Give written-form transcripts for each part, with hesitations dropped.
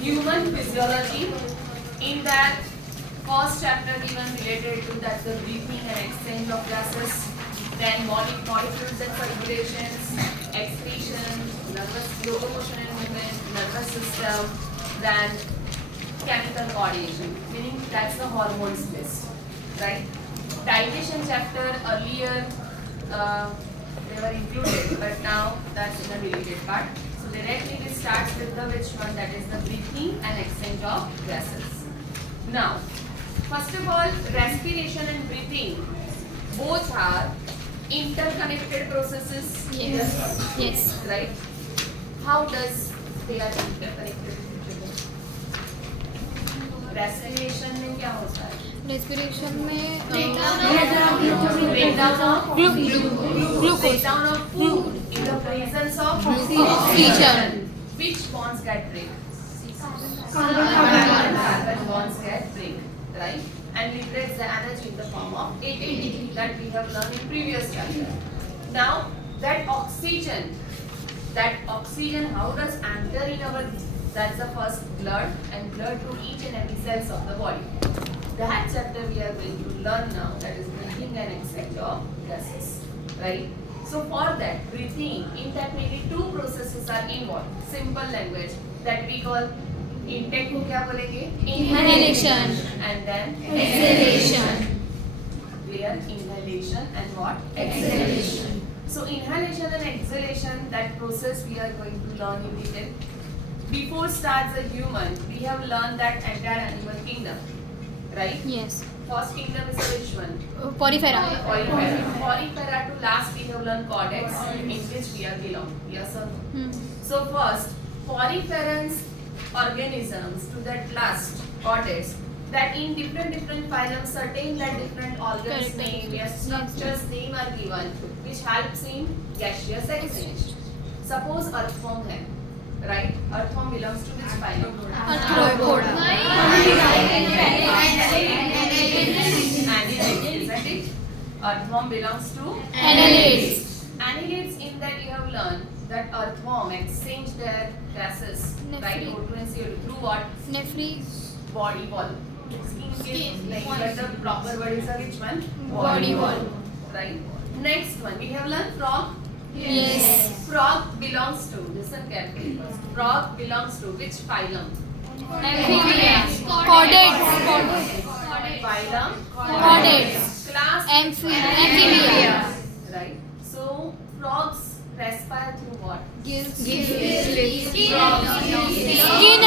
human physiology. In that first chapter given related to that the breathing and exchange of gases, then body fluids and circulations, excretion, nervous locomotion and movement, nervous system, then chemical coordination, meaning that's the hormones list, right? Digestion chapter earlier they were included, but now that's in the deleted part. So directly it starts with the which one, that is the breathing and exchange of gases. Now, first of all, respiration and breathing both are interconnected processes. Yes. Yes. Right? How does they are interconnected? Respiration में क्या होता है? Respiration में breakdown of food in the presence of oxygen. Which bonds get break? Carbon bonds get break, right? And liberates the energy in the form of ATP that we have learned in previous chapter. Now that oxygen, how does enter in our? That's the first blood and blood to each and every cells of the body. That chapter we are going to learn now, that is breathing and exchange of gases, right? So for that breathing, in that mainly two processes are involved. Simple language that we call intake को क्या बोलेंगे? Inhalation. And then Exhalation. Clear? Inhalation and what? Exhalation. So inhalation and exhalation, that process we are going to learn in detail. Before starts the human, we have learned that entire animal kingdom, right? Yes. First kingdom is which one? Porifera. Porifera. Porifera to last we have learned chordates, in which we are belong. Yes or no? So first, poriferous organisms to that last chordates, that in different phylums, certain that different organs name, yes, structures name are given, which helps in gaseous exchange. Suppose earthworm है, right? Earthworm belongs to which phylum? Arthropod. Annelids, isn't it? Earthworm belongs to Annelids. Annelids. In that you have learned that earthworm exchange their gases, right? O2 and CO2 through what? Nephri. Body wall. Skin. Like but the proper word is which one? Body wall. Right. Next one we have learned frog. Yes. Frog belongs to, listen carefully first. Frog belongs to which phylum? Amphibians. Chordates. Phylum. Chordates. Class. Amphibia. Right. So frogs respire through what? Gills. Skin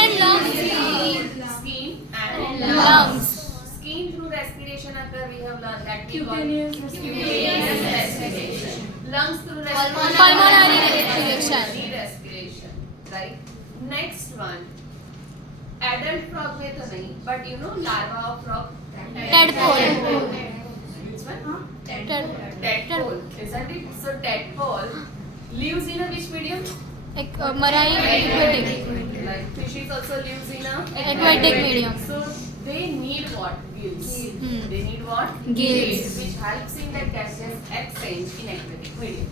and lungs. Skin and Lungs. Skin through respiration occur, we have learned that we call cutaneous respiration. Lungs through Pulmonary respiration. respiration, right? Next one, adult frog में तो नहीं, but you know larva of frog. Tadpole. Which one? Tadpole. Tadpole, isn't it? So tadpole lives in a which medium? Marine aquatic. Like fishes also lives in a Aquatic medium. So they need what? Gills. They need what? Gills. Which helps in the gaseous exchange in aquatic medium.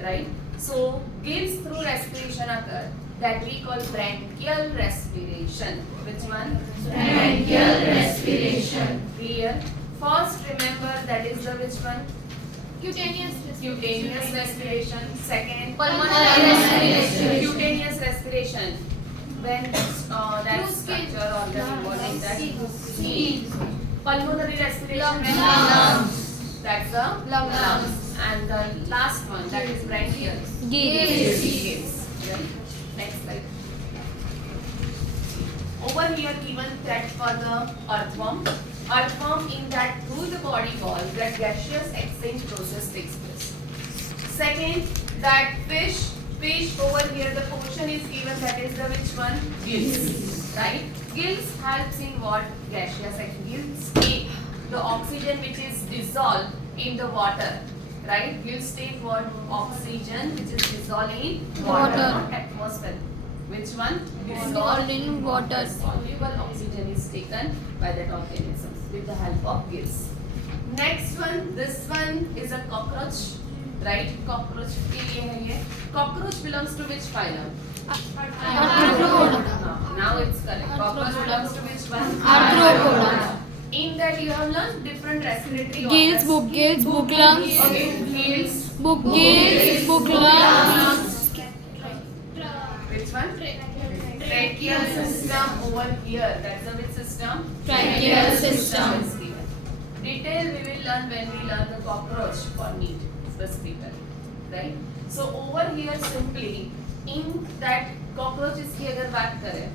Right? So gills through respiration occur, that we call branchial respiration. Which one? Branchial respiration. Clear? First remember that is the which one? Cutaneous respiration. Second, Pulmonary respiration. cutaneous respiration. When that structure organ involved in that? Skin. Pulmonary respiration. When lungs. That's the lungs. And the last one, that is branchial. Gills. Gills. Right? Next slide. Over here given thread for the earthworm. Earthworm in that through the body wall, that gaseous exchange process takes place. Second, that fish over here the portion is given, that is the which one? Gills. Right? Gills helps in what? Gaseous exchange. Gills take the oxygen which is dissolved in the water. Right? Gills take what? Oxygen which is dissolved in water, not atmosphere. Which one? Dissolved in water. Soluble oxygen is taken by that organism with the help of gills. Next one, this one is a cockroach. Right, cockroach के लिए है ये. Cockroach belongs to which phylum? Arthropoda. Now it's correct. Cockroach belongs to which one? Arthropoda. In that you have learned different respiratory Gills, organs. book lungs. Okay, gills. Book gills, book lungs. Which one? Tracheal system over here. That's the which system? Tracheal system. is given. Detail we will learn when we learn the cockroach for meat specifically. Right? So over here simply in that cockroaches की अगर बात करें,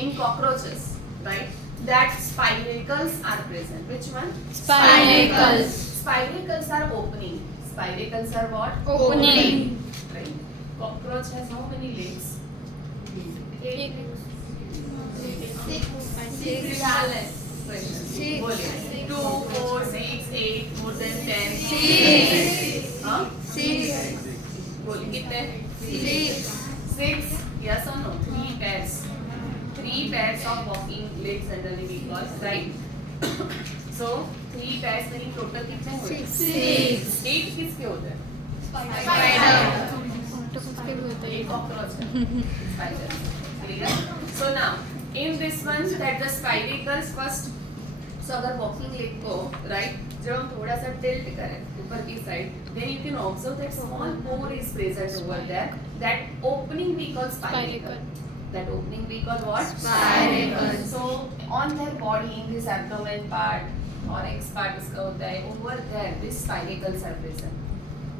in cockroaches, right? That spiracles are present. Which one? Spiracles. Spiracles are opening. Spiracles are what? Opening. Right? Cockroach has how many legs? बोले 2, 4, 6, 8, more than 10. हाँ? बोले कितने? 6. Yes or no? 3 pairs. 3 pairs of walking legs generally we call, right? So 3 pairs meaning total कितने हुए? 6. 8 किसके होते हैं? एक cockroach है. Spider. Clear? So now in this one that the spiracles first. So अगर walking leg को right जब हम थोड़ा सा tilt करें ऊपर की side, then you can observe that small pore is present over there. That opening we call spiracle. That opening we call what? Spiracle. So on their body in this abdomen part or X part इसका होता है, over there these spiracles are present,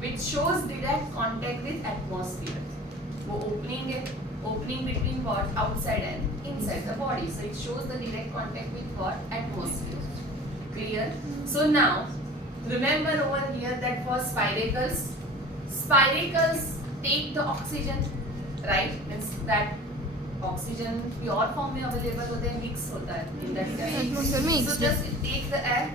which shows direct contact with atmosphere. वो opening है, opening between what? Outside and inside the body. So it shows the direct contact with what? Atmosphere. Clear? So now remember over here that for spiracles, spiracles take the oxygen, right? Means that oxygen pure form में available होते हैं, mix होता है in that gas. Atmosphere mixed. So just take the air,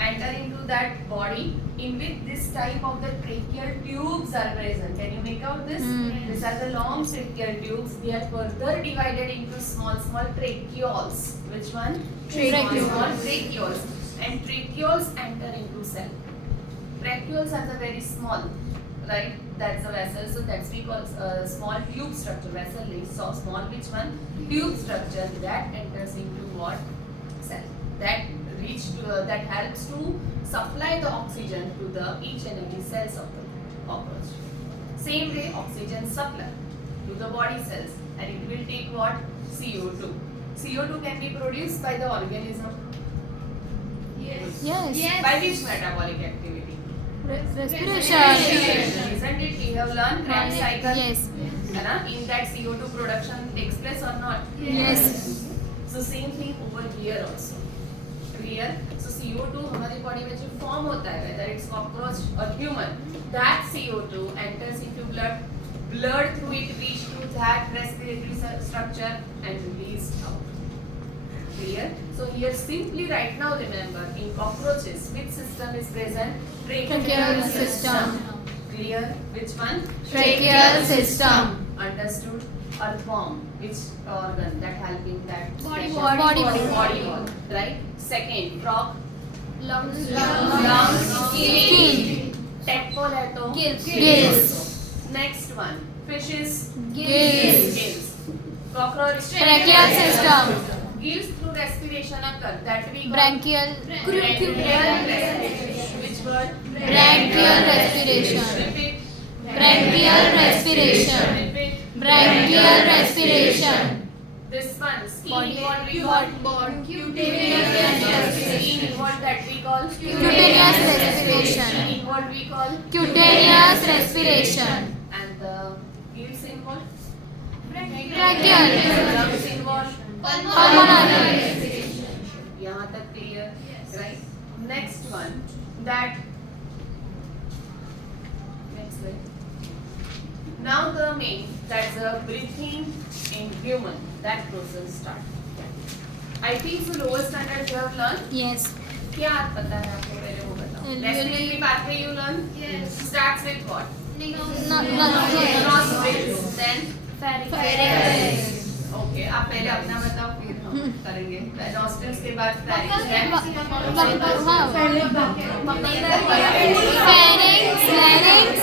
enter into that body in which this type of the tracheal tubes are present. Can you make out this? These are the long tracheal tubes. They are further divided into small tracheoles. Which one? Tracheoles. Small tracheoles. And tracheoles enter into cell. Tracheoles are the very small, right? That's the vessel. So that's we call small tube structure. Vessel is so small. Which one? Tube structure that enters into what? Cell. That reach to, that helps to supply the oxygen to the each and every cells of the cockroach. Same way oxygen supply to the body cells, and it will take what? CO2. CO2 can be produced by the organism. Yes. By which metabolic activity? Respiration. Isn't it? We have learned Krebs cycle. Yes. है ना? In that CO2 production takes place or not? Yes. So same thing over here also. Clear? So CO2 हमारी body में जो form होता है, whether it's cockroach or human, that CO2 enters into blood. Blood through it reach to that respiratory structure and released out. Clear? So here simply right now remember in cockroaches which system is present? Tracheal system. Clear? Which one? Tracheal system. Understood? Earthworm, which organ that helping that Body session? wall. Body wall, right? Second, frog, Lungs. lungs, Skin. tadpole है तो Gills. Next one, fishes, Gills. gills. Cockroach, Tracheal system. Gills through respiration occur. That we call Branchial. branchial respiration. Which word? Branchial respiration. Repeat. Branchial respiration. Repeat. Branchial respiration. This one, skin Body. involved we call Cutaneous. skin involved that we call Cutaneous respiration. Skin involved we call Cutaneous respiration. and the gills involved Tracheal. lungs involved Pulmonary. यहाँ तक clear, right? Next one, that next slide. Now the main, that's the breathing in human, that process start. I think so lower standard you have learned. Yes. क्या आप पता है आपको, पहले वो बताओ. Alveoli. Respiratory pathway you learn. Yes. Starts with what? Nostrils. Then Pharynx. okay, आप पहले अपना बताओ फिर हम करेंगे. Nostrils के बाद pharynx. Pharynx, larynx,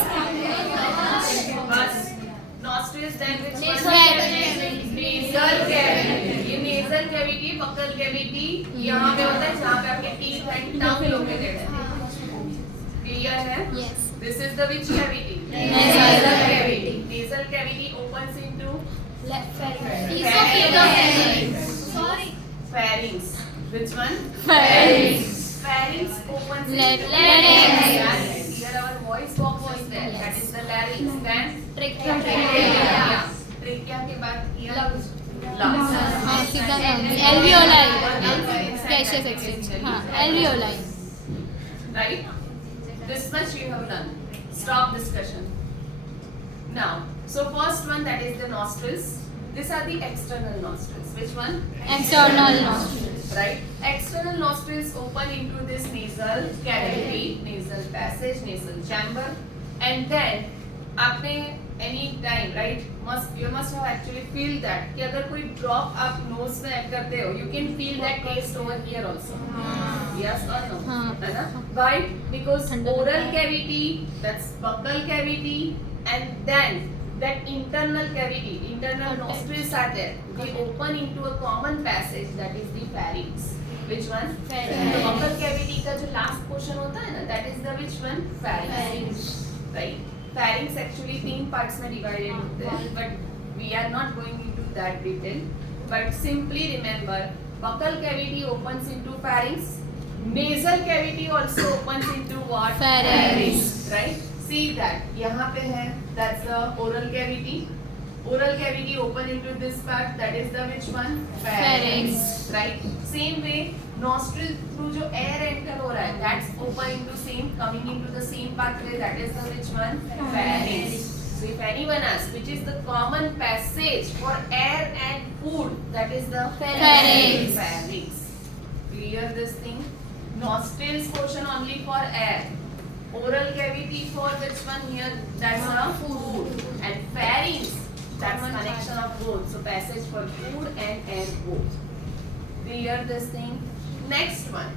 then which one? Nasal cavity. Nasal cavity. ये nasal cavity, buccal cavity यहाँ पे होता है जहाँ पे आपके teeth and tongue located है. Clear है? Yes. This is the which cavity? Nasal cavity. Nasal cavity opens into Esophagus. Sorry. pharynx. Which one? Pharynx. Pharynx opens Larynx. into larynx. Here our voice box is there. That is the larynx. Then Trachea. trachea. Trachea के बाद here lungs. हाँ सीधा lungs. Alveoli. Lungs Gaseous inside extension. हाँ alveoli. Right? This much you have done. Stop discussion. Now, so first one, that is the nostrils. These are the external nostrils. Which one? External nostrils. Right? External nostrils open into this nasal cavity, nasal passage, nasal chamber, and then आपने any time, right? You must have actually feel that कि अगर कोई drop आप nose में add करते हो, you can feel that taste over here also. Yes or no? हाँ. है ना? Why? Because ठंडा oral लगता है. cavity, that's buccal cavity, and then that internal cavity, internal nostrils are there. They open into a common passage, that is the pharynx. Which one? Pharynx. तो buccal cavity का जो last portion होता है ना, that is the which one? Pharynx. Right? Pharynx actually 3 parts में divided होते हैं, but we are not going into that detail. But simply remember, buccal cavity opens into pharynx. Nasal cavity also opens into what? Pharynx. Right? See that. यहाँ पे है. That's the oral cavity. Oral cavity open into this part. That is the which one? Pharynx. Right? Same way, nostril through जो air enter हो रहा है, that's open into same, coming into the same pathway. That is the which one? Pharynx. So if anyone asks, which is the common passage for air and food, that is the Pharynx. Pharynx. Clear this thing? Nostrils portion only for air. Oral cavity for which one here? That's a food. And pharynx, that's connection of both. So passage for food and air both. Clear this thing? Next one.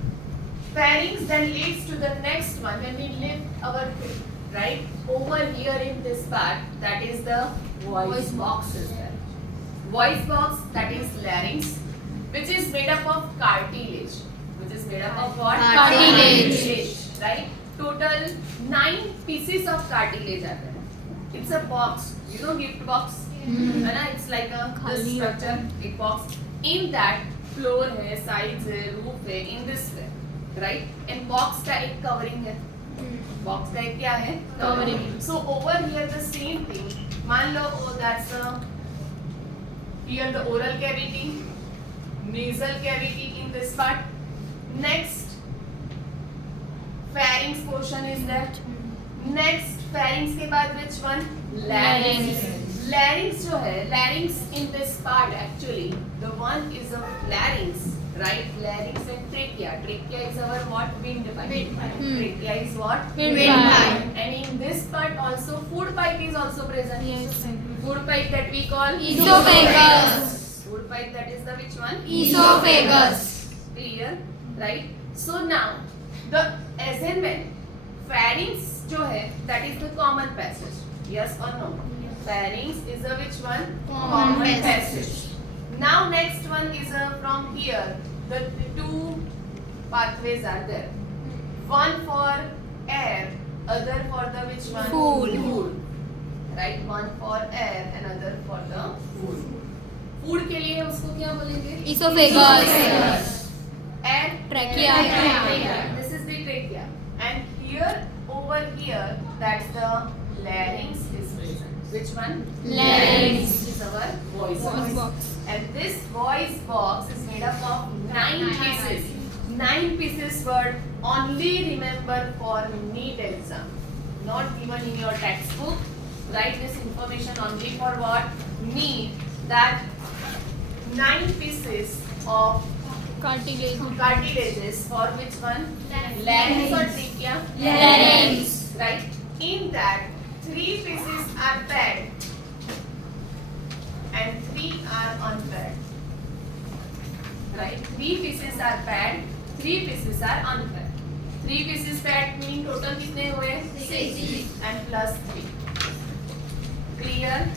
Pharynx then leads to the next one when we lift our feet. Right? Over here in this part, that is the voice box is there. Voice box, that is larynx, which is made up of cartilage. Which is made up of what? Cartilage. Right? Total 9 pieces of cartilage are there. It's a box. You know gift box? है ना? It's like a this खाली structure, a box. In that floor है, sides है, roof है, in this way. Right? And box का एक covering है. Box का एक क्या है? Covering. So over here the same thing. मान लो oh that's a here the oral cavity, nasal cavity in this part. Next pharynx portion is there. Next pharynx के बाद which one? Larynx. Larynx जो है, larynx in this part actually, the one is a larynx, right? Larynx and trachea. Trachea is our what? Windpipe. Trachea is what? Windpipe. And in this part also food pipe is also present. Yes. Food pipe that we call Esophagus. Food pipe, that is the which one? Esophagus. Clear, right? So now the as and when pharynx जो है, that is the common passage. Yes or no? Pharynx is a which one? Common passage. Now next one is a from here. The two pathways are there. One for air, other for the which one? Food. Right? One for air, another for the food. Food के लिए उसको क्या बोलेंगे? Esophagus. Air. Trachea. This is the trachea. And here, over here, that's the larynx is present. Which one? Larynx. This is our voice Voice box. box. And this voice box is made up of 9 pieces. 9 pieces were only remember for NEET exam. Not given in your textbook. Write this information only for what? NEET. That 9 pieces of cartilages for which one? Larynx or trachea? Larynx. Right? In that 3 pieces are paired and 3 are unpaired. Right? 3 pieces are paired, 3 pieces are unpaired. 3 pieces paired mean total कितने हुए? 6 and plus 3. Clear?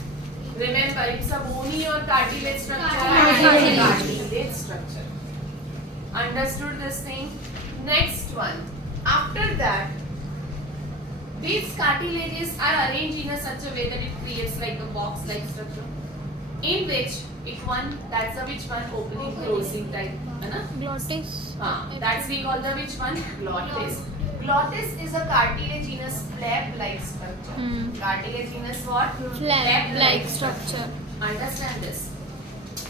Remember, it's a bony or cartilage structure. Cartilage. Cartilage structure. Understood this thing? Next one. After that, these cartilages are arranged in a such a way that it creates like a box-like structure, in which that's a which one opening closing type, है ना? Glottis. That's we call the which one? Glottis. Glottis is a cartilaginous flap-like structure. Cartilaginous what? Flap-like structure. Understand this.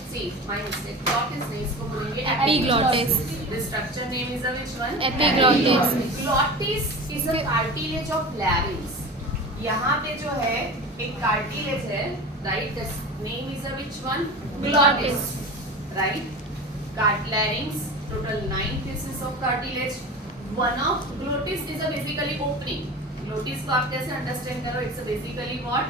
See, my mistake. Glottis नहीं इसको बोलेंगे Epiglottis. The structure name is a which one? Epiglottis. Glottis is a cartilage of larynx. यहाँ पे जो है एक cartilage है, right? The name is a which one? Glottis. Right? Larynx. Total 9 pieces of cartilage. One of glottis is a basically opening. Glottis को आप कैसे understand करो? It's a basically what?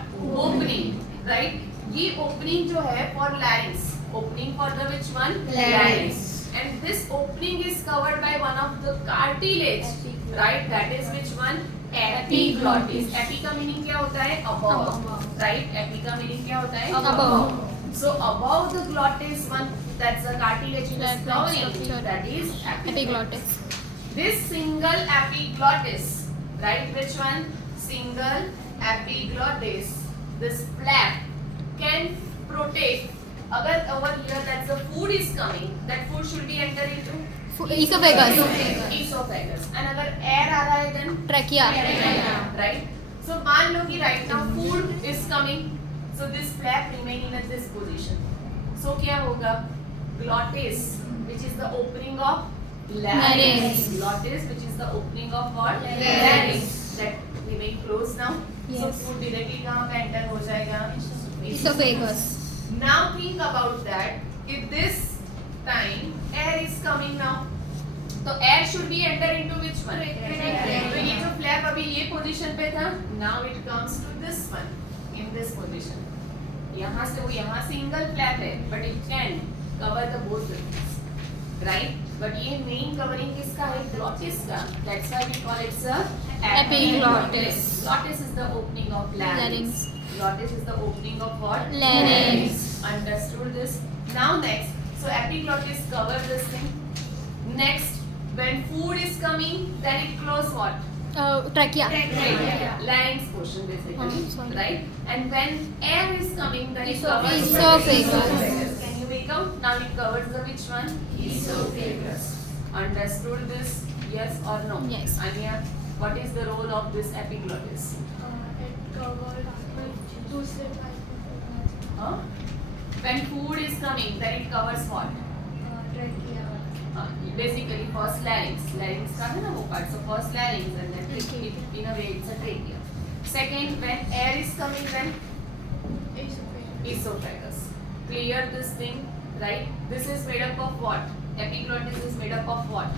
Opening. Right? ये opening जो है for larynx. Opening for the which one? Larynx. And this opening is covered by one of the cartilage. Right? That is which one? Epiglottis. Epi का meaning क्या होता है? Above. Right? Epi का meaning क्या होता है? Above. So above the glottis one, that's a cartilaginous covering. That is Epiglottis. This single epiglottis, right? Which one? Single epiglottis. This flap can protect. अगर over here that's the food is coming, that food should be enter into Esophagus. esophagus. And अगर air आ रहा है then Trachea. right? So मान लो कि right now food is coming, so this flap remain in this position. So क्या होगा? Glottis, which is the opening of larynx. Glottis, which is the opening of what? Larynx. That remain closed now. So Yes. food directly कहाँ पे enter हो जाएगा? Esophagus. Now think about that. If this time air is coming now, तो air should be enter into which one? तो ये जो flap अभी ये position पे था, now it comes to this one, in this position. यहाँ से वो यहाँ single flap है, but it can cover the both ribs, right? But ये main covering किसका है? Glottis का. That's why we call it a Epiglottis. Glottis is the opening of larynx. Glottis is the opening of what? Larynx. Understood this? Now next, so epiglottis cover this thing. Next, when food is coming, then it close what? Trachea. Larynx portion basically, sorry. right? And when air is coming, then it covers Esophagus. Can you make out? Now it covers the which one? Esophagus. Understood this? Yes or no? Yes. Anya, what is the role of this epiglottis? Huh? When food is coming, then it covers what? Basically first larynx. Larynx का है ना वो part. So first larynx and then it, in a way it's a trachea. Second, when air is coming, then esophagus. Clear this thing, right? This is made up of what? Epiglottis is made up of what?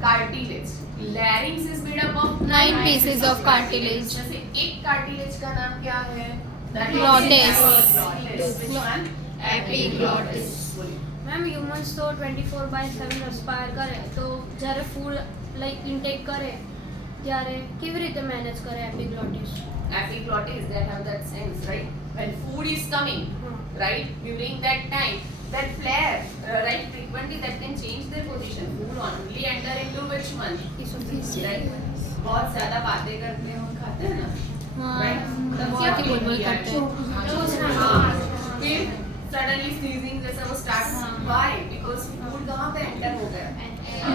Cartilage. Larynx is made up of 9 pieces of cartilage. जैसे एक cartilage का नाम क्या है? Glottis. Glottis. Which one? Epiglottis. बोलिए. Ma'am humans तो 24/7 રેસ્પાયર કરે તો જ્યારે ફૂડ લાઈક ઇન્ટેક કરે ત્યારે કેવી રીતે મેનેજ કરે એપિગ્લોટિસ? Epiglottis, they have that sense, right? When food is coming, right? During that time, that flare, right? Frequently that can change their position. Food only enter into which one? Right? बहुत ज़्यादा बातें करते हैं हम खाते हैं ना? Right? तब क्या बहुत ही बुलबुल करते हैं। हाँ, फिर suddenly sneezing जैसा वो start. Why? Because food कहाँ पे enter हो गया?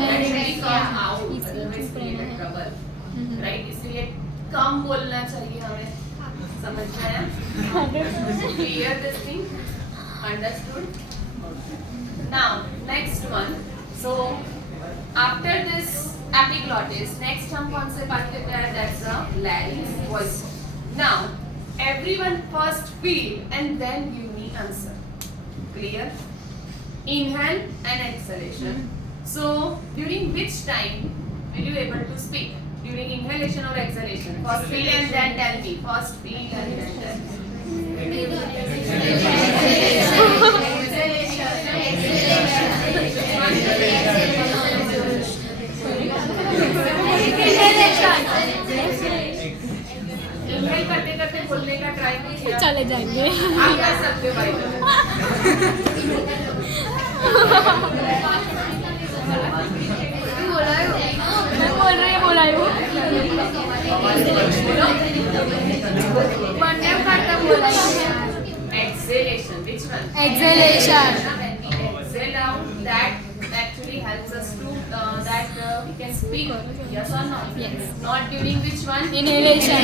That should come out, otherwise create a trouble. Right? इसलिए कम बोलना चाहिए हमें. समझ में आया? Clear this thing? Understood? Now, next one. So, after this epiglottis, next हम कौन से बात करते हैं? That's the larynx, voice. Now, everyone first feel and then give me answer. Clear? Inhale and exhalation. So, during which time will you able to speak? During inhalation or exhalation? First feel and then tell me. First feel and then tell me. Inhale करते करते बोलो चले जाएंगे आप कर सकते हो भाई मैं बोल रही हूँ exhalation, which one? Exhalation. When we exhale out, that actually helps us to we can speak. Yes or no? Yes. Not during which one? Inhalation.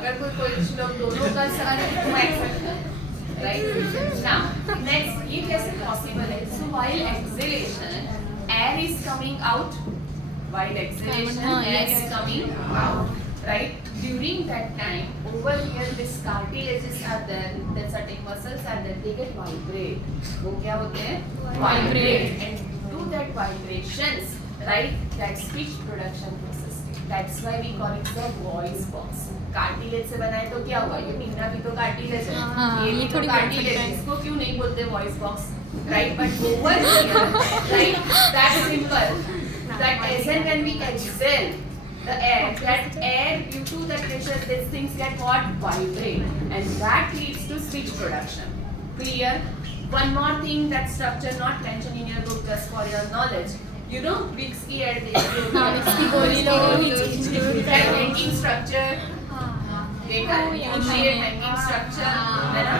अगर कुछ लोग दोनों कर सकते हैं तो exhale, right? Now, next, ये कैसे possible है? So while exhalation, air is coming out. While exhalation, air yes. is coming out. Right? During that time, over here, this cartilages are there, the certain muscles are there, they get vibrate. वो क्या होते हैं? Vibrate. And do that vibrations, right? That speech production process. That's why we call it the voice box. Cartilage से बनाए तो क्या हुआ? ये पिन्ना भी तो cartilage है. हाँ, ये ये भी तो थोड़ी बोल cartilage सकते है. हैं. इसको क्यों नहीं बोलते voice box? Right? But over here, right? That's simple. That as and when we exhale the air, that air due to the pressure, these things get what? Vibrate, and that leads to speech production. Clear? One more thing, that structure not mentioned in your book, just for your knowledge. You know, Vicks की ad देखी होगी. That hanging structure. देखा? U-shaped hanging structure. है ना?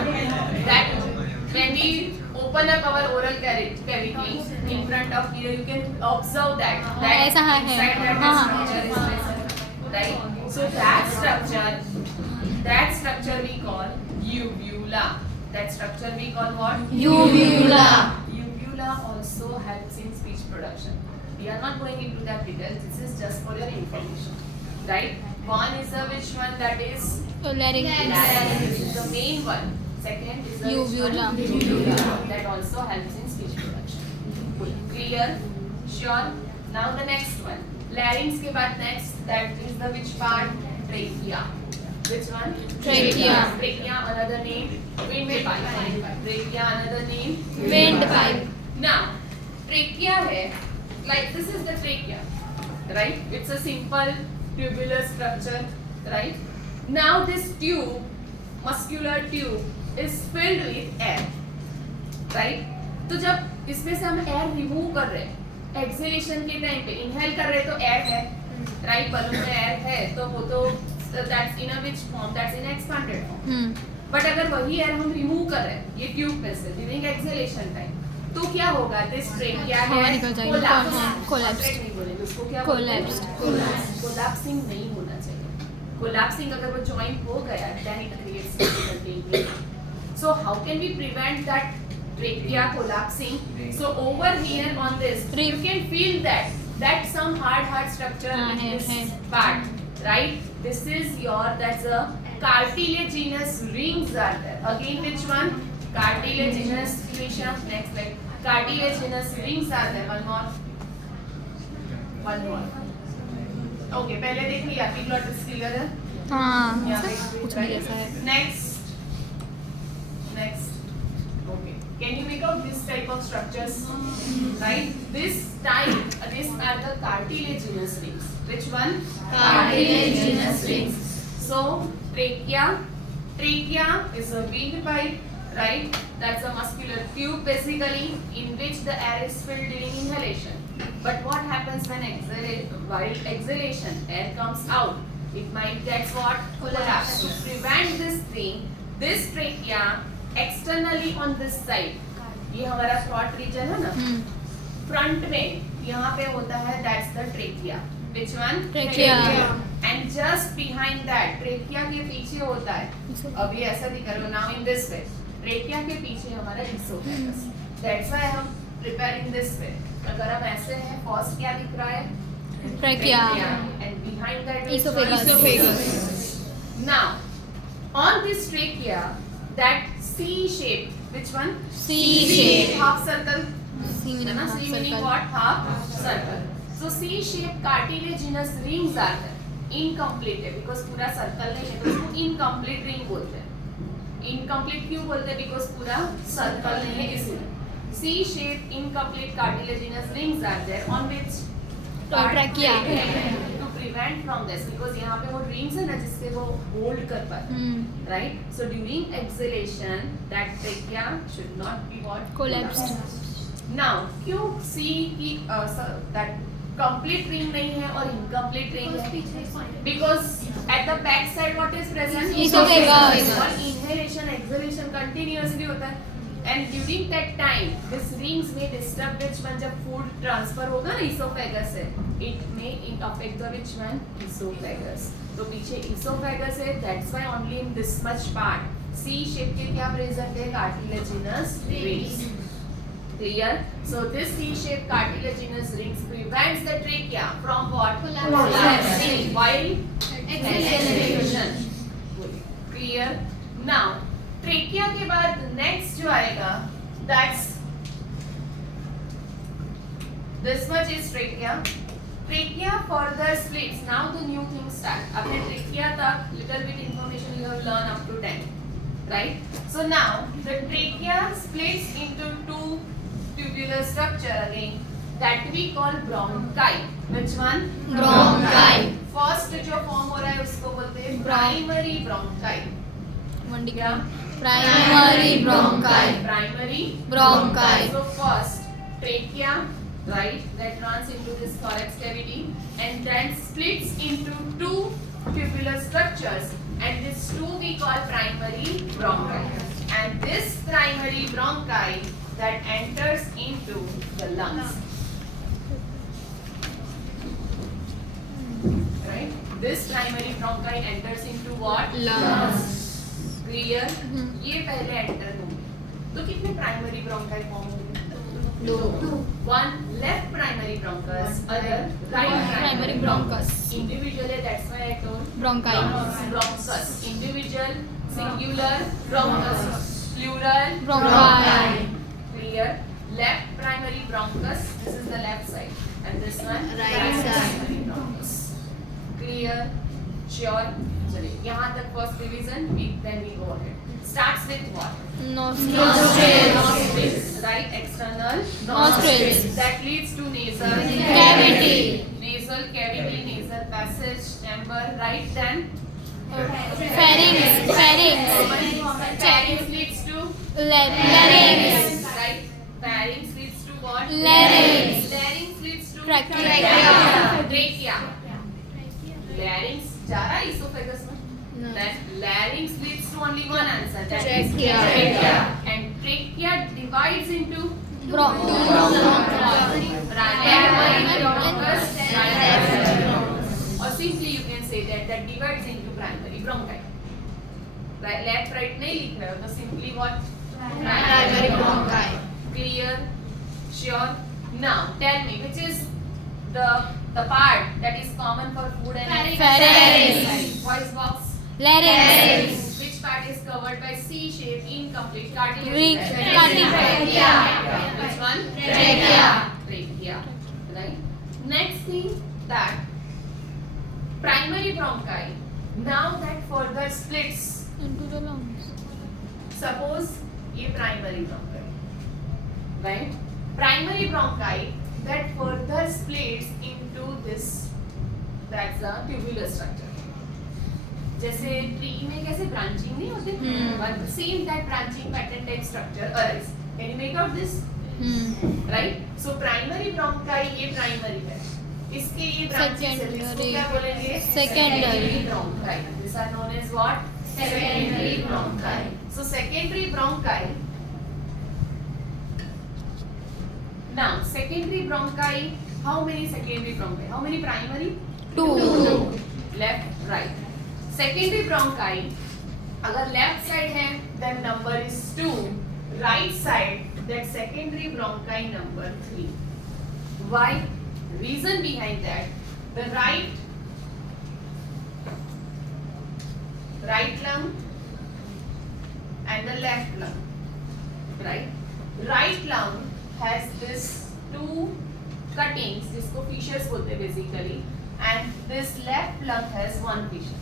That when we open up our oral cavity in front of here, you can observe that ऐसा है. inside that हाँ. structure is present, right? So that structure we call uvula. That structure we call what? Uvula. Uvula also helps in speech production. We are not going into that details. This is just for your information, right? One is which one? That is Larynx. this is the main one. Second is the Uvula. Uvula. That also helps in speech production. Clear? Sure? Now the next one. Larynx के बाद next, that is the which part? Trachea. Which one? Trachea. Trachea, another name? Windpipe. Trachea, another name? Windpipe. Now, trachea है, like this is the trachea, right? It's a simple tubular structure, right? Now this tube, muscular tube, is filled with air, right? तो जब इसमें से हम air remove कर रहे हैं, exhalation के टाइम पे inhale कर रहे हैं तो air है, right? बलून में air है तो वो तो that's in a which form? That's in expanded form. But अगर वही एयर हम रिमूव कर रहे हैं ये ट्यूब में से ड्यूरिंग एक्सहेलेशन टाइम तो क्या होगा? दिस ट्रेकिया हवा है निकल जाएगी. कोलैप्स्ड नहीं बोलेंगे उसको, क्या Collapsed. कोलैप्सिंग नहीं होना चाहिए. कोलैप्सिंग अगर वो जॉइंट हो गया then it creates difficulty. So how can we prevent that trachea collapsing? So over here on this you can feel that some hard structure in this part, right? This is your, that's a cartilaginous rings are there. Again, which one? Cartilaginous, Krisha. Next slide. Cartilaginous rings are there. One more. Okay, पहले देख लिया. Epiglottis clear है? हाँ. यहाँ पे कुछ भी ऐसा है. Next. Okay. Can you make out this type of structures? Right? This are the cartilaginous rings. Which one? Cartilaginous rings. So trachea is a windpipe, right? That's a muscular tube basically in which the air is filled during inhalation. But what happens when while exhalation air comes out? It might get what? Collapse. To prevent this thing, this trachea externally on this side, ये हमारा throat region है ना? Front में यहाँ पे होता है that's the trachea. Which one? Trachea. And just behind that, trachea के पीछे होता है. अभी ऐसा दिख रहा है now in this way. Trachea के पीछे हमारा esophagus. That's why हम prepare in this way. अगर हम ऐसे हैं, first क्या दिख रहा है? Trachea. And behind that is Esophagus. Now, on this trachea, that C shape. Which one? C shape. Half circle. C meaning half C meaning circle. what? Half circle. So C-shaped cartilaginous rings are there. Incomplete है because पूरा circle नहीं है तो उसको incomplete ring बोलते हैं. Incomplete क्यों बोलते हैं? Because पूरा circle नहीं है इसलिए. C-shaped incomplete cartilaginous rings are there on which Trachea. To prevent from this because यहाँ पे वो rings है ना जिससे वो hold कर पाए, right? So during exhalation, that trachea should not be what? Collapsed. Now, क्यों C की that complete ring नहीं है और incomplete ring है? Because at the back side what is present? Esophagus. और inhalation, exhalation continuously होता है. And during that time, this rings may disturb which one जब food transfer होगा ना esophagus से, it may affect the which one? Esophagus. तो पीछे esophagus है, that's why only in this much part C shape के क्या present है? Cartilaginous rings. Clear? So this C-shaped cartilaginous rings prevents the trachea from what? Collapsing while exhalation. Clear? Now, trachea के बाद next जो आएगा, that's this much is trachea. Trachea further splits. Now the new thing start. अपने trachea तक little bit information you have learned up to 10, right? So now the trachea splits into two tubular structure again that we call bronchi. Which one? Bronchi. First जो form हो रहा है उसको बोलते हैं primary bronchi. क्या? Primary bronchi. Primary Bronchi. So first trachea, right, that runs into this thorax cavity and then splits into two tubular structures, and these two we call primary bronchi. And this primary bronchi that enters into the lungs. Right? This primary bronchi enters into what? Lungs. Clear? ये पहले enter होंगे. तो कितने primary bronchi form होंगे? दो. One left primary bronchus, other right Primary bronchus. Individually, that's why I told. Bronchi. Bronchus. Individual, singular, bronchus. Plural, Bronchi. Clear? Left primary bronchus. This is the left side, and this one Right side. primary bronchus. Clear? Sure? चलिए यहाँ तक first revision. Then we go ahead. Starts with what? Nostrils. Nostrils, right? External Nostrils. That leads to nasal Cavity. Nasal cavity, nasal passage, chamber, right? Then Pharynx. pharynx leads to Larynx. right? Pharynx leads to what? Larynx. Larynx leads to Trachea. Trachea. Larynx जा रहा है esophagus में? No. Then larynx leads to only one answer. That is Trachea. trachea. And trachea divides into Bronchi. primary bronchus, or simply you can say that divides into primary bronchi. Right, left, right नहीं लिख रहे हो तो simply what? Primary bronchi. Clear? Sure? Now tell me which is the part that is common for food and Pharynx. voice box. Larynx. Which part is covered by C-shaped incomplete cartilage? Ring. Trachea. Which one? Trachea. Trachea. Right. Next thing that primary bronchi. Now that further splits. Into the lungs. Suppose ये primary bronchi, right? Primary bronchi that further splits into this, that's the tubular structure. जैसे tree में कैसे branching नहीं होते? But same that branching pattern type structure arise. Can you make out this? Right? So primary bronchi ये primary है. इसके ये branches है. इसको क्या बोलेंगे? Secondary. bronchi. These are known as what? Secondary bronchi. So secondary bronchi. Now secondary bronchi. How many secondary bronchi? How many primary? Two. Left, right. Secondary bronchi. अगर left side है, then number is 2. Right side, that secondary bronchi number 3. Why? Reason behind that. The right lung and the left lung, right? Right lung has this two cuttings, जिसको fissures बोलते हैं basically, and this left lung has one fissure.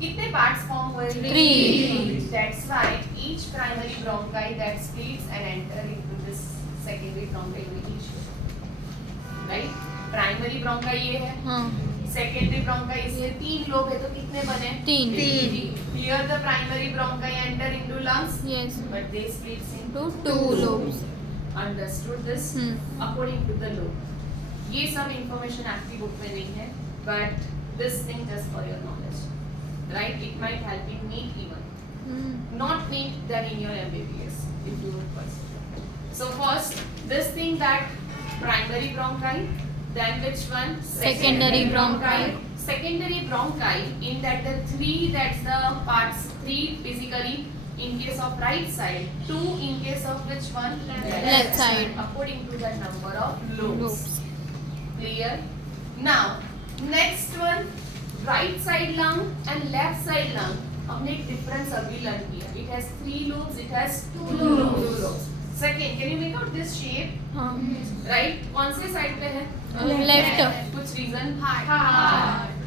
कितने parts form हुए? 3. That's why each primary bronchi that splits and enter into this secondary bronchi will be issue, right? Primary bronchi ये है, हाँ secondary bronchi इसमें 3 lobe है, तो कितने बने? 3 Here the primary bronchi enter into lungs, yes but they split into to 2 lobes Understood this? According to the lobe. ये सब information आपकी book में नहीं है, but this thing just for your knowledge, right? It might help in NEET even, not NEET than in your MBBS if you would pursue. So first, this thing that primary bronchi, then which one? Secondary bronchi. Secondary bronchi, in that the 3, that's the parts, 3 basically in case of right side, 2 in case of which one? Left side. According to the number of lobes. lobes Clear? Now, next one, right side lung and left side lung. हमने एक difference अभी learn किया. It has 3 lobes, it has 2 lobes. Second, can you make out this shape? हाँ Right? कौन से side पे है? left कुछ reason? Heart.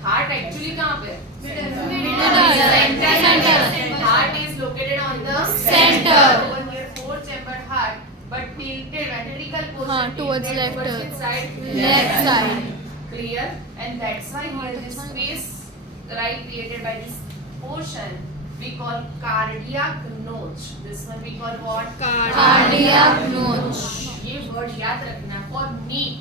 Heart actually कहाँ पे? Center. Heart is located on the Center. Over here, 4-chambered heart, but tilted ventricle portion. हाँ, towards tilted left. towards which side? Left side. Clear? And that's why here this space, right, created by this portion, we call cardiac notch. This one we call what? cardiac notch ये word याद रखना for NEET.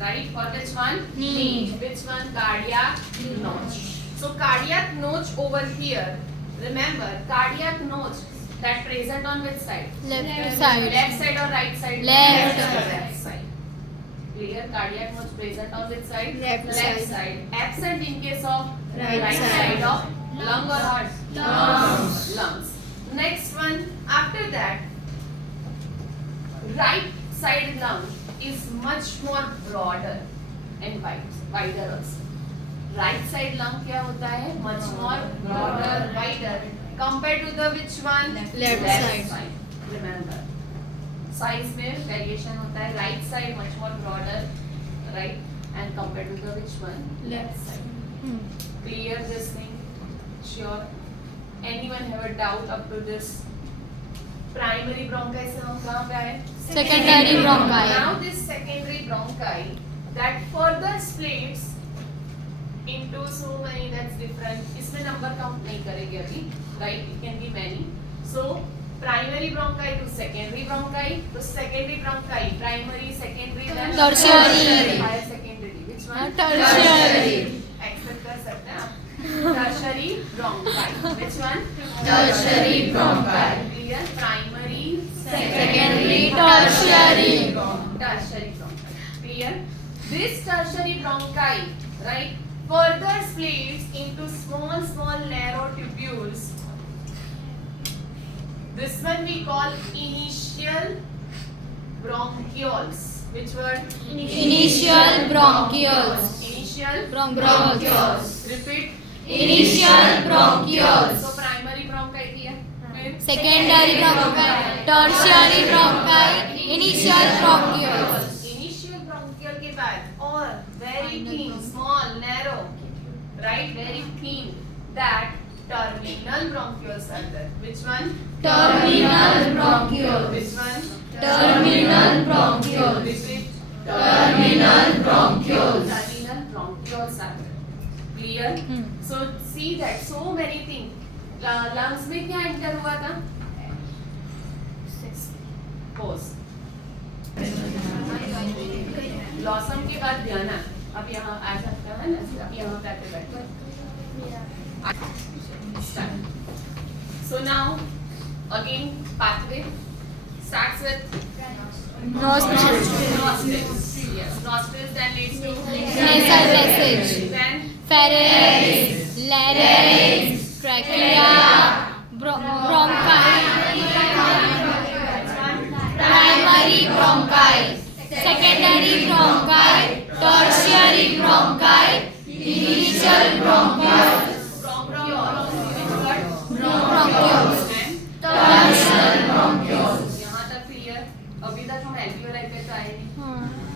Right? For which one? NEET. Which one? Cardiac notch. So cardiac notch over here. Remember, cardiac notch that present on which side? left side Left side or right side? Left. Left side. Clear? Cardiac notch present on which side? Left side. Absent in case of Right side side. of lung or heart? Lungs. Next one. After that, right side lung is much more broader and wider also. Right side lung क्या होता है? Much more broader, wider compared to the which one? Left side. Remember, size में variation होता है. Right side much more broader, right? And compared to the which one? Left side. Clear this thing? Sure. Anyone have a doubt up to this? Primary bronchi से हम कहाँ पे आए? secondary bronchi Now this secondary bronchi that further splits into so many, that's different. इसमें number count नहीं करेंगे अभी, right? It can be many. So primary bronchi to secondary bronchi, to secondary bronchi, primary, secondary, then Tertiary. Higher secondary. Which one? tertiary Accept कर सकते हैं आप. Tertiary bronchi. Which one? Tertiary bronchi. Clear? Primary, secondary tertiary tertiary bronchi. Clear? This tertiary bronchi, right, further splits into small narrow tubules. This one we call initial bronchioles. Which word? initial bronchioles Initial bronchioles Repeat. initial bronchioles So primary bronchi here. secondary bronchi tertiary bronchi initial bronchioles Initial bronchial के बाद और very thin, small, narrow, right? Very thin. That terminal bronchioles are there. Which one? terminal bronchioles Which one? terminal bronchioles Repeat. terminal bronchioles Terminal bronchioles are there. Clear? So see that so many things. Lungs में क्या enter हुआ था? Pause. Blossom के बाद ध्याना. अब यहाँ आ सकता है ना? अब यहाँ पे आके बैठो. Start. So now again pathway starts with nostrils nostrils. Yes, nostrils then leads to nasal passage then pharynx larynx trachea bronchi primary bronchi secondary bronchi tertiary bronchi initial bronchioles bronchioles tertiary bronchioles यहाँ तक clear. अभी तक हम alveoli पे तो आए नहीं,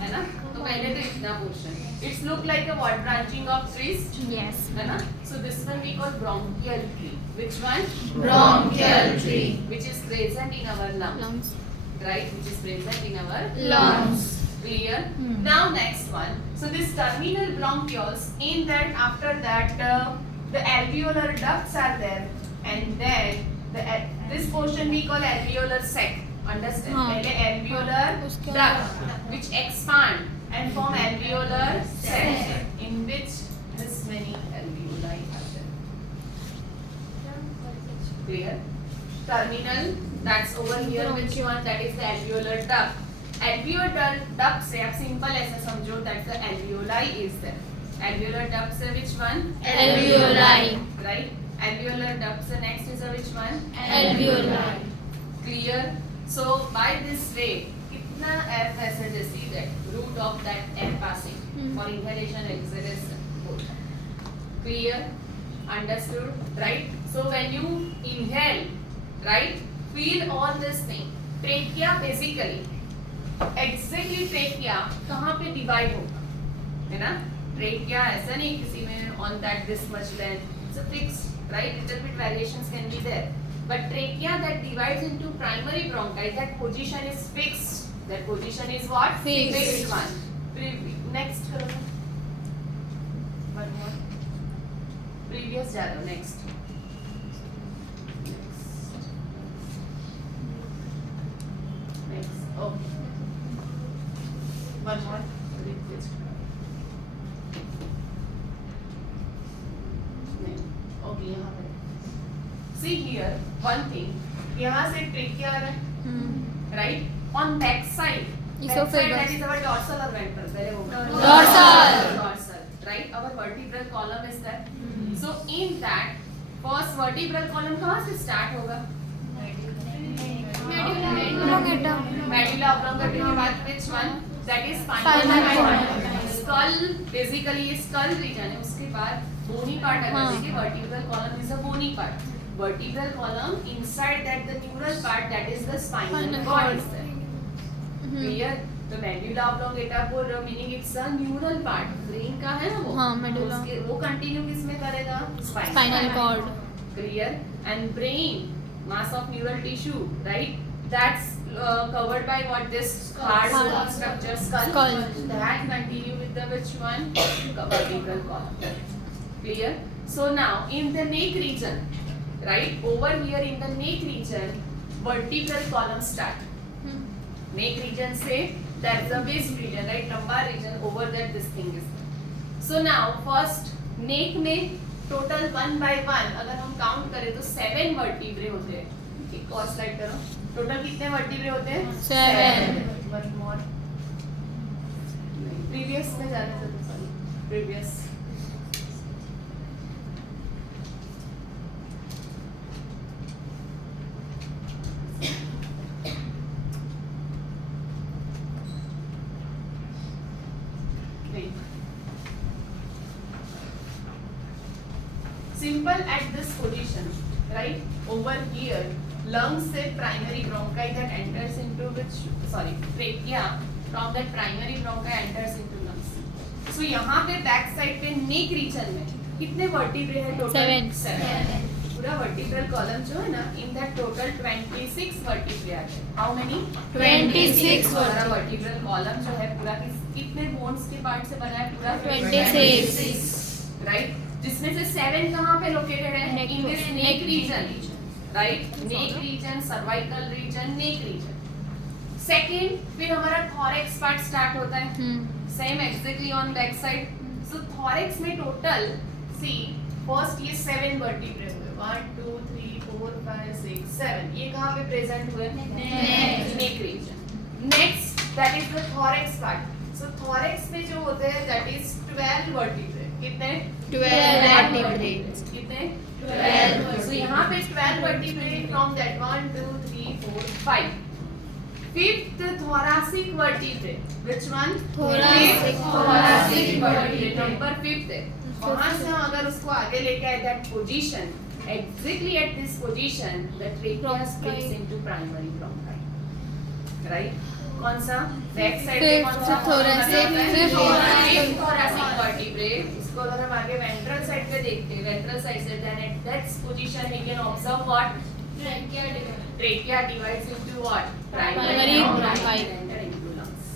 है ना? तो पहले तो इतना portion. It's look like a what branching of trees, yes है ना? So this one we call bronchial tree. Which one? bronchial tree Which is present in our lungs, lungs right? Which is present in our lungs Clear? Now next one. So this terminal bronchioles, in that after that the alveolar ducts are there, and then this portion we call alveolar sac. Understand? हाँ. पहले alveolar उसके duct which expand and form alveolar sac, in which this many alveoli are there. Clear? Terminal, that's over here. Which one? That is the alveolar duct. Alveolar duct से आप simple ऐसा समझो that the alveoli is there. Alveolar duct से which one? Alveoli. Right? Alveolar duct से next is a which one? Alveoli. Clear? So by this way, कितना air passage is that root of that air passing for inhalation, exhalation, both. Clear? Understood? Right? So when you inhale, right? Feel all this thing. Trachea basically. Exactly trachea कहाँ पे divide होगा, है ना? Trachea ऐसा नहीं किसी में on that this much length. It's a fixed, right? Little bit variations can be there. But trachea that divides into primary bronchi, that position is fixed. That position is what? Fixed. Fixed one. Next करो. One more. Previous जा रहा हूँ. Next. Next. Okay. One more. Repeat. Okay, यहाँ पे. See here, one thing. यहाँ से trachea आ रहा है, right? On back side. Back side, that is our dorsal or ventral? पहले वो. Dorsal. Dorsal, right? Our vertebral column is there. So in that, first vertebral column कहाँ से start होगा? Medulla oblongata के बाद which one? That is spinal cord. Skull basically skull region है, उसके बाद bony part है, जैसे कि vertebral column is a bony part. Vertebral column, inside that the neural part, that is the spinal cord is there. Clear? तो medulla oblongata बोल रहे हो, meaning it's a neural part. Brain का है ना वो? हाँ, medulla. उसके वो continue किसमें करेगा? Spinal cord. Clear? And brain, mass of neural tissue, right? That's covered by what, this hard bone structure, skull. That continue with the which one? Vertebral column. Clear? So now in the neck region, right? Over here in the neck region, vertebral column start. Neck region से that's the waist region, right? Lumbar region, over that this thing is. So now first neck में total 1 by 1 अगर हम count करें तो 7 vertebrae होते हैं. एक और slide करो. Total कितने vertebrae होते हैं? 7. One more. Previous में जाने दो, sorry. Previous. Simple at this position, right? Over here, lungs से primary bronchi that enters into which, sorry, trachea from that primary bronchi enters into lungs. So यहाँ पे back side पे neck region में कितने vertebrae है total? 7. पूरा vertebral column जो है ना, in that total 26 vertebrae आते हैं. How many? 26 हमारा vertebral column जो है पूरा कितने bones के part से बना है? पूरा 26. right? जिसमें से 7 कहाँ पे located है? In this neck region, right? Neck region, cervical region, neck region. Second, फिर हमारा thorax part start होता है. Same exactly on back side. So thorax में total, see, first ये 7 vertebrae हुए. 1, 2, 3, 4, 5, 6, 7. ये कहाँ पे present हुए? Neck region. Next, that is the thorax part. So thorax में जो होते हैं, that is 12 vertebrae. कितने? 12 vertebrae. कितने? 12. So यहाँ पे 12 vertebrae from that 1, 2, 3, 4, 5. Fifth thoracic vertebrae. Which one? Thoracic. Fifth thoracic vertebrae. Number 5th है. वहाँ से हम अगर उसको आगे लेके आए that position, exactly at this position, the trachea splits into primary bronchi. Right? कौन सा? Back side पे कौन सा? thoracic. Fifth thoracic vertebrae. इसको अगर हम आगे ventral side पे देखते हैं, ventral side से then at that position we can observe what? Trachea divides into what? Primary bronchi. And enter into lungs.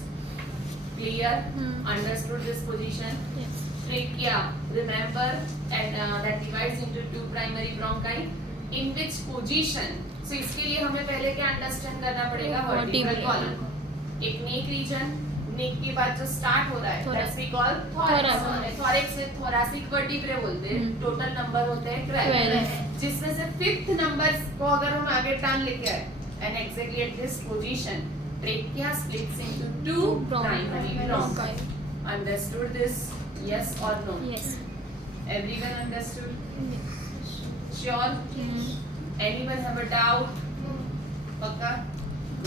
Clear? Hmm. Understood this position? Yes. Trachea, remember, and that divides into two primary bronchi. In which position? So इसके लिए हमें पहले क्या understand करना पड़ेगा? Vertical Vertical. Column. एक neck region, नेक के बाद जो स्टार्ट हो रहा है, Thorax. That's we call Thorax. Thorax से थोरासिक वर्टिब्रे बोलते हैं. Hmm. टोटल नंबर होते हैं 12, जिसमें से फिफ्थ नंबर को अगर हम आगे टान लेके आए, and exactly at this position, trachea splits into two primary bronchi. Understood this? Yes or no? Yes. Everyone understood? Sure? Anyone have a doubt? Pakka?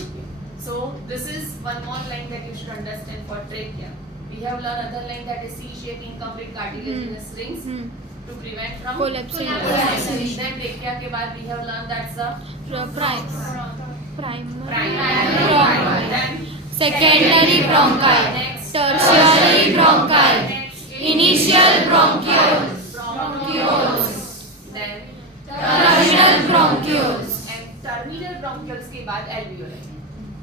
Okay. So this is one more line that you should understand for trachea. We have learned other line that is C-shaped incomplete cartilaginous rings to prevent from Collapsing. Then trachea के बाद we have learned that's the Primary. primary bronchi. Then Secondary bronchi. next Tertiary bronchi. next Initial bronchioles. bronchioles. Then Terminal bronchioles. and terminal bronchioles के बाद alveoli.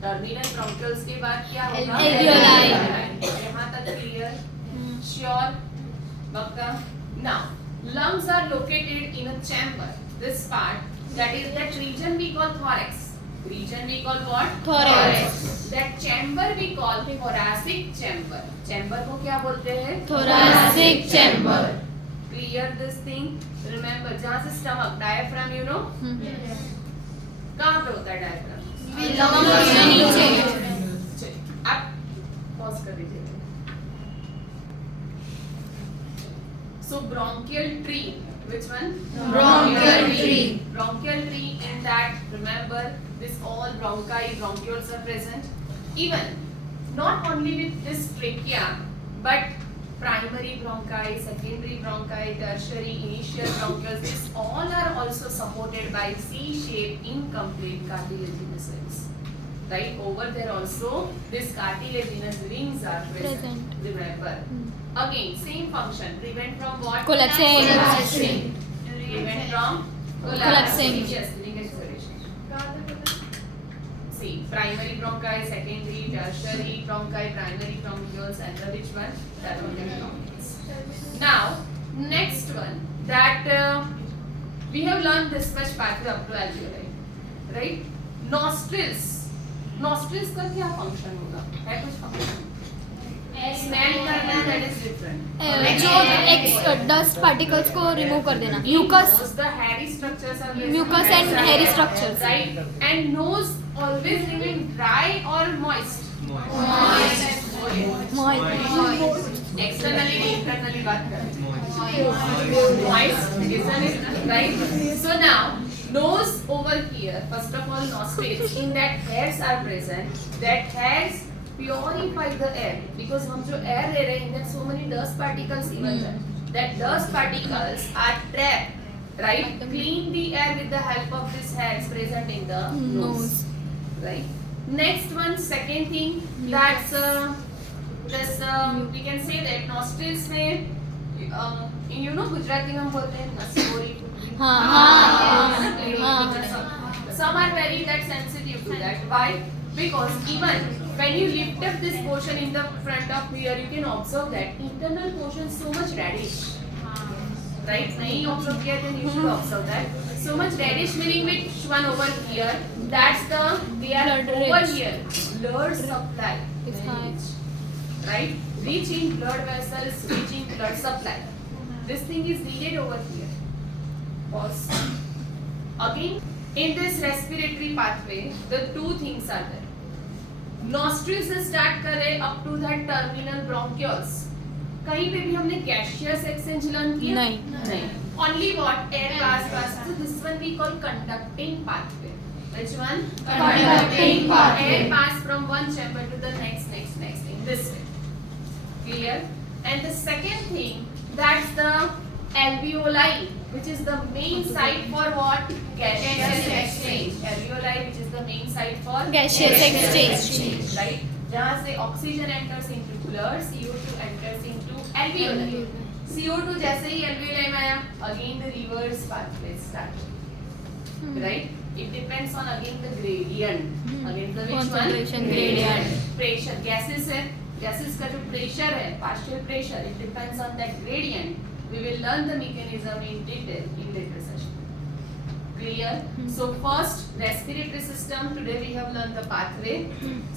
Terminal bronchioles के बाद क्या होगा? Alveoli. यहाँ तक clear? Sure? Bakka? Now, lungs are located in a chamber. This part, that is that region we call thorax. Region we call what? Thorax. That chamber we call thoracic chamber. Chamber को क्या बोलते हैं? Thoracic chamber. Clear this thing? Remember, जहाँ से stomach, diaphragm, you know? कहाँ पे होता है diaphragm? नीचे. आप pause कर दीजिए. So bronchial tree, which one? Bronchial tree. Bronchial tree, in that remember this all bronchi, bronchioles are present. Even not only with this trachea, but primary bronchi, secondary bronchi, tertiary, initial bronchioles, these all are also supported by C-shaped incomplete cartilaginous rings. Right over there also, this cartilaginous rings are present. Remember. Again, same function. Prevent from what? Collapsing. Prevent from Collapsing. Yes, linkage separation. See, primary bronchi, secondary, tertiary bronchi, primary bronchioles, and the which one? Terminal bronchioles. Now, next one that we have learned this much pathway up to alveoli, right? Nostrils. Nostrils का क्या function होगा? है कुछ function? Smell करना, that is different. जो dust particles को remove कर देना. Mucus. Nose, the hairy structures are present. Mucus and hairy structures. Right. And nose always remain dry or moist. Externally, internally बात करें. Moist, isn't it? Right. So now, nose over here. First of all, nostrils. In that hairs are present. That hairs purify the air because हम जो air ले रहे हैं, in that so many dust particles even there. That dust particles are trapped. Right? Clean the air with the help of these hairs present in the nose. Right? Next one, second thing, that's this we can say that nostrils में you know Gujarati में हम बोलते हैं नसकोरी. Some are very that sensitive to that. Why? Because even when you lift up this portion in the front of here, you can observe that internal portion so much reddish. Right? नहीं observe किया then you should observe that. So much reddish meaning which one over here? That's the they are Blood over rich. here. Blood supply. It's Very high. rich. Right? Rich in blood vessels, rich in blood supply. This thing is needed over here. Pause. Again, in this respiratory pathway, the two things are there. Nostrils से start करें up to that terminal bronchioles. कहीं पे भी हमने gaseous exchange learn किया? नहीं. Only what? Air pass. So this one we call conducting pathway. Which one? Conducting pathway. Air pass from one chamber to the next in this way. Clear? And the second thing, that's the alveoli, which is the main site for what? Gaseous exchange. Alveoli, which is the main site for Gaseous exchange. Right? जहाँ से oxygen enters into blood, CO2 enters into alveoli. CO2 जैसे ही alveoli में आया, again the reverse pathway starts. Right? It depends on again the gradient. Again the which one? Concentration gradient. Pressure. Gases है, gases का जो pressure है, partial pressure, it depends on that gradient. We will learn the mechanism in detail in later session. Clear? So first, respiratory system. Today we have learned the pathway.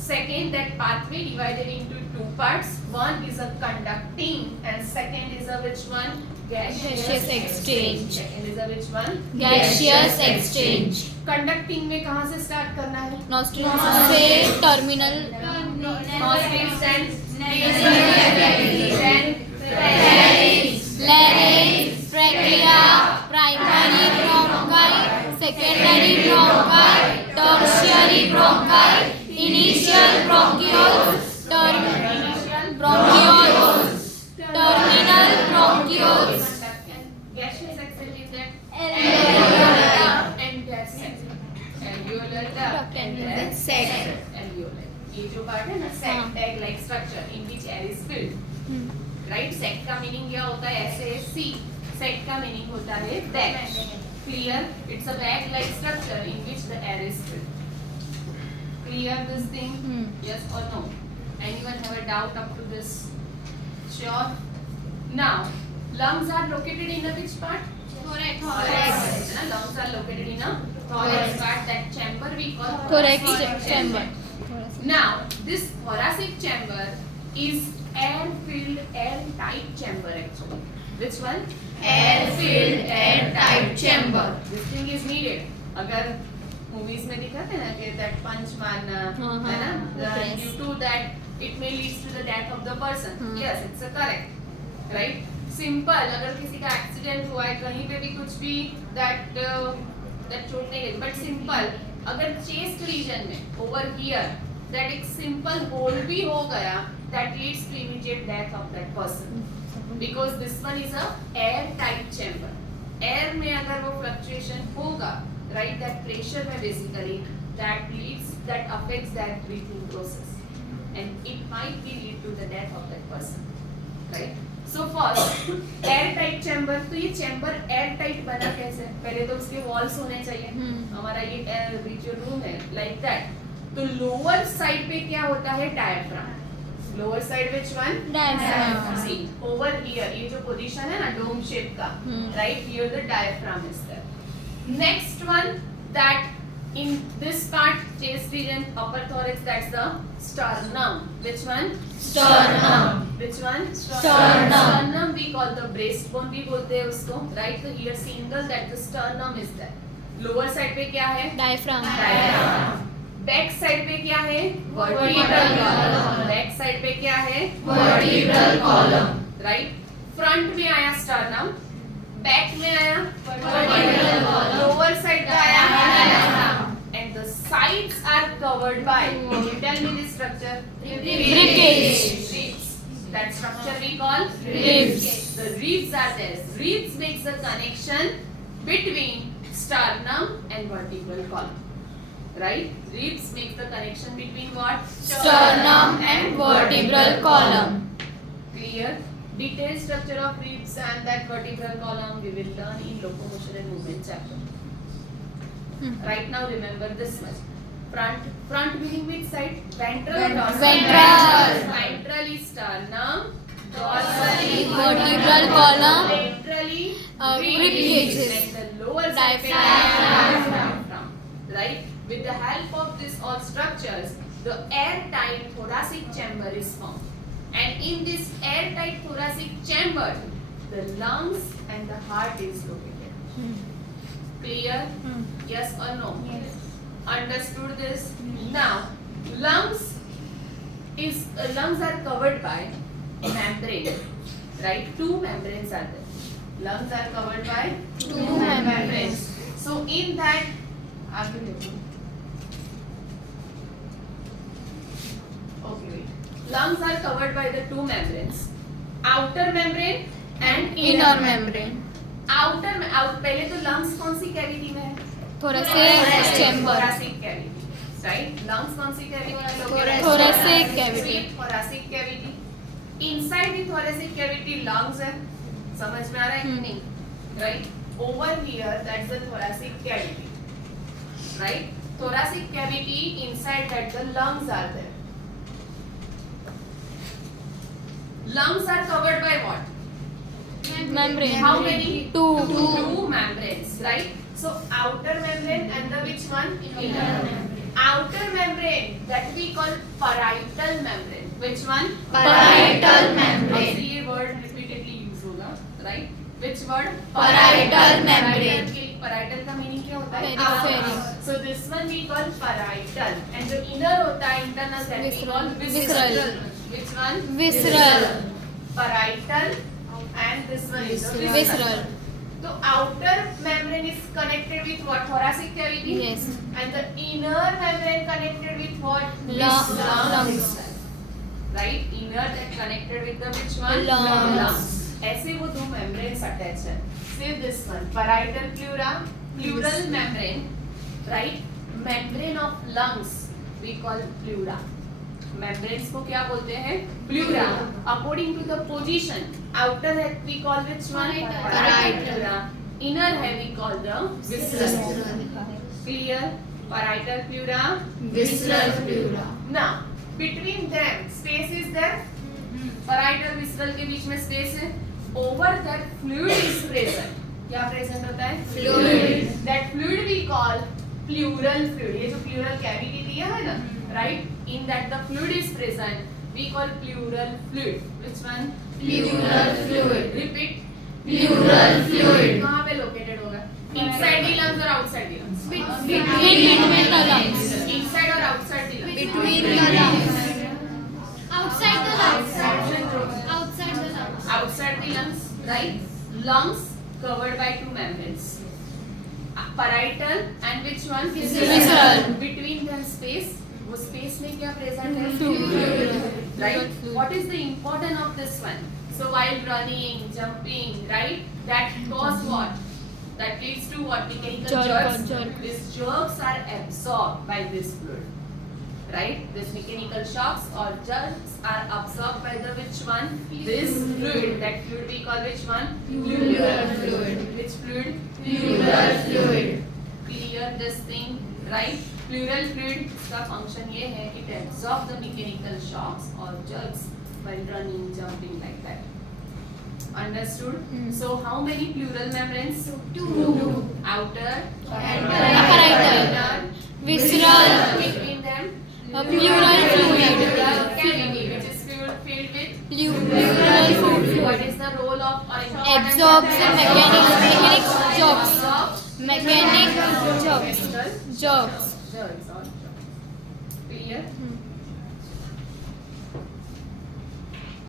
Second, that pathway divided into two parts. One is a conducting, and second is a which one? Gaseous exchange. Second is a which one? Gaseous exchange. Conducting में कहाँ से start करना है? Nostril से terminal Nostrils and then larynx, trachea, primary bronchi, secondary bronchi, tertiary bronchi, initial bronchioles, bronchioles, terminal bronchioles. Gaseous exchange is that and gas alveolar duct and gas alveolar. ये जो part है ना, sac egg like structure in which air is filled. Right. Sac का meaning क्या होता है? SAC. सेक का meaning होता है bag. Clear? It's a bag like structure in which the air is filled. Clear this thing? Yes or no? Anyone have a doubt up to this? Sure? Now lungs are located in a which part? Thorax. Lungs are located in a thorax part. That chamber we call thoracic chamber. Now this thoracic chamber is air-filled, air-tight chamber actually. Which one? Air-filled, air-tight chamber. This thing is needed. अगर movies में दिखाते हैं ना कि that punch मारना है ना, due to that it may lead to the death of the person. Yes, it's a correct. Right? Simple. अगर किसी का accident हुआ है कहीं पे भी कुछ भी that चोट नहीं लगी, but simple. अगर chest region में over here that एक simple hole भी हो गया, that leads to immediate death of that person because this one is a air-tight chamber. Air में अगर वो fluctuation होगा, right, that pressure में basically that affects that breathing process and it might be lead to the death of that person, right? So first air-tight chamber. तो ये chamber air-tight बना कैसे? पहले तो उसके walls होने चाहिए. हमारा ये जो room है like that. तो lower side पे क्या होता है? Diaphragm. Lower side which one? Diaphragm. See over here ये जो position है ना dome shape का, right? Here the diaphragm is there. Next one, that in this part chest region upper thorax, that's the sternum. Which one? Sternum. Which one? Sternum. Sternum we call the breastbone भी बोलते हैं उसको, right? So here single that the sternum is there. Lower side पे क्या है? Diaphragm. Diaphragm. Back side पे क्या है? Vertebral column. बैक साइड पे क्या है? Vertebral column. राइट. फ्रंट में आया स्टर्नम, बैक में आया वर्टिब्रल कॉलम, लोअर साइड पे आया diaphragm, and the sides are covered by, tell me this structure. Ribcage. Ribs. That structure we call Ribs. The ribs are there. Ribs makes the connection between sternum and vertebral column. Right? Ribs makes the connection between what? Sternum and vertebral column. Clear? Detailed structure of ribs and that vertebral column we will learn in locomotion and movement chapter. Right now remember this much. Front meaning which side? Ventral or dorsal? Ventral. Ventrally sternum, dorsally Vertebral column. laterally Rib cages. and the lower side Diaphragm. right? With the help of these all structures, the airtight thoracic chamber is formed. And in this airtight thoracic chamber, the lungs and the heart is located. Clear? Yes or no? Yes. Understood this? Now, lungs are covered by membrane, right? Two membranes are there. Lungs are covered by Two membranes. So in that, आगे देखो. Okay, wait. Lungs are covered by the two membranes, outer membrane and Inner membrane. पहले तो lungs कौन सी cavity में है? Thoracic chamber. Thoracic cavity, right? Lungs कौन सी cavity में located है? Thoracic cavity. Thoracic cavity. Inside the thoracic cavity lungs है. समझ में आ रहा है कि नहीं? Right? Over here, that's the thoracic cavity. Right? Thoracic cavity, inside that the lungs are there. Lungs are covered by what? Membrane. How many? Two. Membranes, right? So outer membrane and the which one? Inner. Outer membrane that we call parietal membrane. Which one? Parietal membrane. अब ये word repeatedly use होगा, right? Which word? Parietal membrane. Parietal का meaning क्या होता है? Periphery. So this one we call parietal and जो inner होता है internal that we call Visceral. Which one? Visceral. Parietal and this one is the Visceral. So outer membrane is connected with what? Thoracic cavity. Yes. And the inner membrane connected with what? Lungs. Right? Inner that connected with the which one? Lungs. ऐसे वो दो membranes attached है. See this one. Parietal pleura, pleural membrane, right? Membrane of lungs we call pleura. Membranes को क्या बोलते हैं? Pleura. According to the position, outer head we call which one? Parietal. Pleura. Inner head we call the visceral. Clear? Parietal pleura. Visceral pleura. Now, between them space is there. Parietal visceral के बीच में space है. Over that fluid is present. क्या present होता है? Fluid. That fluid we call pleural fluid. ये जो pleural cavity दिया है ना, right? In that the fluid is present, we call pleural fluid. Which one? Pleural fluid. Repeat. Pleural fluid. कहाँ पे located होगा? Inside the lungs or outside the lungs? Between the lungs. Inside or outside the lungs? Between the lungs. Outside the lungs. Outside Outside the lungs. outside the lungs, right? Lungs covered by two membranes. Parietal and which one? Visceral. Between them space. वो space में क्या present है? Fluid. Right? Fluid. What is the importance of this one? So while running, jumping, right? That cause what? That leads to what? Mechanical jerks. These jerks are absorbed by this fluid. Right? These mechanical shocks or jerks are absorbed by the which one? This fluid. That fluid we call which one? Pleural fluid. Which fluid? Pleural fluid. Clear this thing, right? Pleural fluid इसका function ये है कि it absorbs the mechanical shocks or jerks while running, jumping like that. Understood? So how many pleural membranes? Two. Outer And parietal. Visceral. Between them. Pleural fluid. Cavity which is filled with. Pleural What fluid. is the role of or importance Absorbs of mechanic jobs. Absorbs Mechanic jobs. mechanical Jobs. jerks or jerks. Clear?